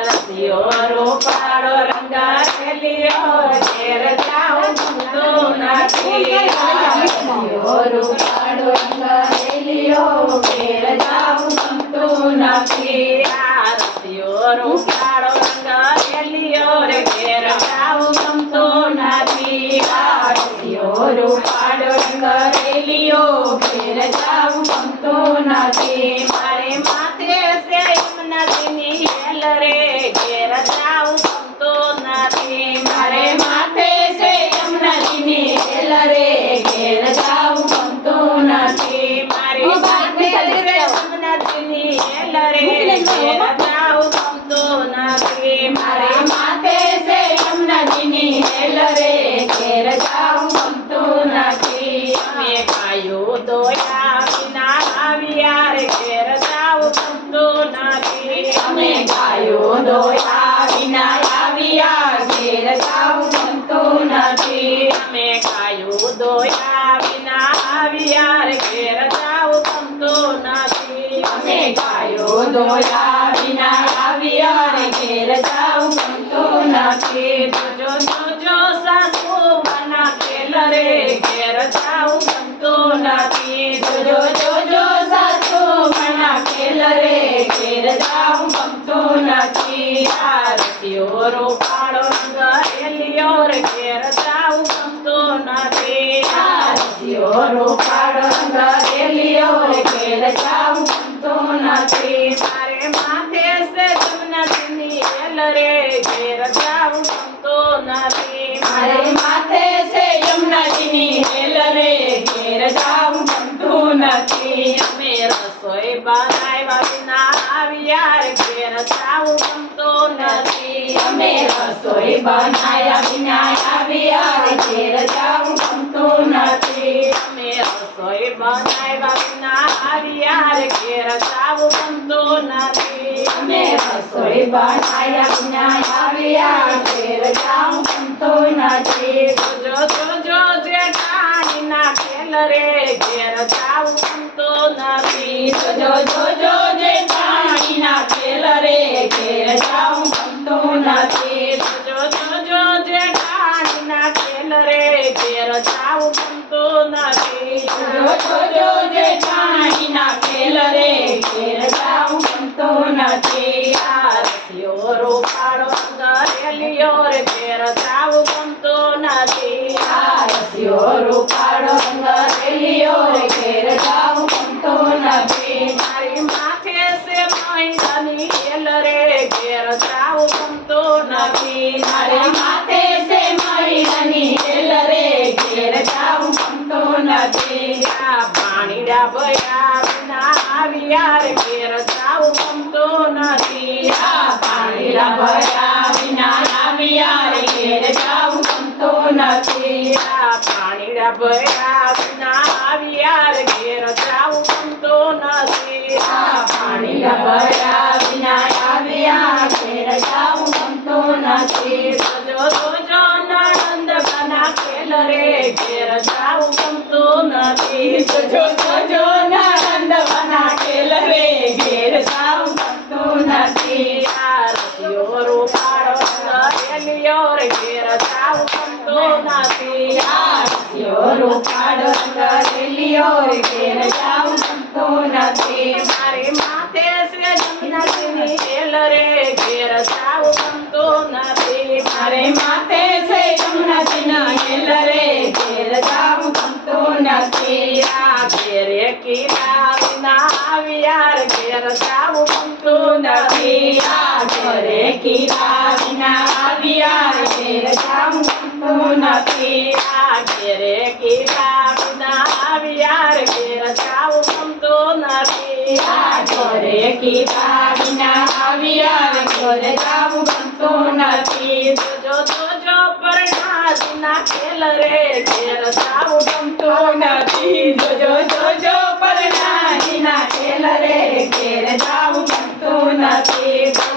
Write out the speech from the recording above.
રસિયો રૂપાળો રંગારેલિયો ઘેર જાઉં ગમતું નથી રસિયો રૂપાળો રંગારેલિયો ઘેર જાઉં ગમતું નથી રસિયો રૂપાળો રંગારેલિયો રે ઘેર જાઉં ગમતું નથી રસિયો રૂપાળો રંગારેલિયો ઘેર જાઉં ગમતું નથી મારે માથે છે યમુનાજીની હેલ રે ઘેર જાઉં ગમતું નથી મારે માથે છે યમુનાજીની હેલ રે ઘેર જાઉં ગમતું નથી મારે માથે છે યમુનાજીની હેલ રે ઘેર જાઉં ગમતું નથી મારે માથે છે યમુનાજીની હેલ રે ઘેર જાઉં ગમતું નથી અમે ગાયું દોયા વિના આવ્યા રે ઘેર જાઉં ગમતું નથી અમે ગાયું દોયા વિના આવ્યા ઘેર જાઉં ગમતું નથી અમે ગાયું દોયા વિના આવ્યા રે ઘેર જાઉં ગમતું નથી અમે ગાયું દોયા વિના આવ્યા રે ઘેર જાઉં ગમતું નથી જોજો જોજો સાસુ બના ખેલ રે ઘેર જાઉં ગમતું નથી જોજો જોજો સાસુ બના ખેલ રે ઘેર જાઉં ગમતું નથી રસિયો રૂપાળો રંગારેલિયો રે ઘેર જાઉં ગમતું નથી રસિયો રૂપાળો રંગારેલિયો રે ઘેર જાઉં ગમતું નથી મારે માથે છે યમુનાજીની હેલ રે ઘેર જાઉં ગમતું નથી મારે માથે છે યમુનાજીની હેલ રે ઘેર જાઉં ગમતું નથી અમે રસોઈ બનાવ્યા વિના આવ્યા રે ઘેર જાઉં ગમતું નથી અમે રસોઈ બનાવ્યા વિના આવ્યા રે ઘેર જાઉં ગમતું નથી અમે રસોઈ બનાવ્યા વિના આવ્યા રે ઘેર જાઉં ગમતું નથી અમે રસોઈ બનાવ્યા વિના આવ્યા ઘેર જાઉં ગમતું નથી જોજો જોજો જેઠાણીના ખેલ રે ઘેર જાઉં ગમતું નથી જોજો જોજો જેઠાણીના ખેલ રે ઘેર જાઉં ગમતું નથી જોજો જોજો જેઠાણીના ખેલ રે ઘેર જાઉં ગમતું નથી જોજો જોજો જેઠાણીના ખેલ રે ઘેર જાઉં ગમતું નથી રસિયો રૂપાળો રંગારેલિયો રે ઘેર જાઉં ગમતું નથી રસિયો રૂપાળો રંગારેલિયો રે ઘેર જાઉં ગમતું નથી મારી માથે છે મહિનાની હેલ રે ઘેર જાઉં ગમતું નથી મારી માથે છે મહિનાની હેલ રે ઘેર જાઉં ગમતું નથી પાણીડા ભયા વિના આવ્યા રે ઘેર જાઉં ગમતું નથી પાણીડા ભયા વિના આવ્યા રે ઘેર જાઉં ગમતું નથી પાણીડા ભયા વિના આવ્યા રે ઘેર જાઉં ગમતું નથી પાણીડા ભયા વિના આવ્યા ઘેર જાઉં ગમતું નથી જોજો જોજો નણંદ બના ખેલ રે ઘેર જાઉં ગમતું નથી જોજો જોજો નણંદ બના ખેલ રે ઘેર જાઉં ગમતું નથી રસિયો રૂપાળો રંગારેલિયો રે ઘેર જાઉં ગમતું નથી રસિયો રૂપાળો રંગારેલિયો રે ઘેર જાઉં ગમતું નથી મારી માથે છે યમુનાજીની હેલ રે ઘેર જાઉં ગમતું નથી મારે માથે છે યમુનાજીની હેલ રે ઘેર જાઉં ગમતું નથી ઘેરે કીધા વિના આવ્યા રે ઘેર જાઉં ગમતું નથી ઘરે કીધા વિના આવ્યા રે ઘેર જાઉં ગમતું નથી ઘેરે કીધા વિના આવ્યા રે ઘેર જાઉં ગમતું નથી ઘરે કીધા વિના આવ્યા રે ઘરે જાઉં ગમતું નથી જોજો જોજો પરણાજીના ખેલ રે ઘેર જાઉં ગમતું નથી જોજો જોજો પરણાજીના ખેલ રે ઘેર જાઉં ગમતું નથી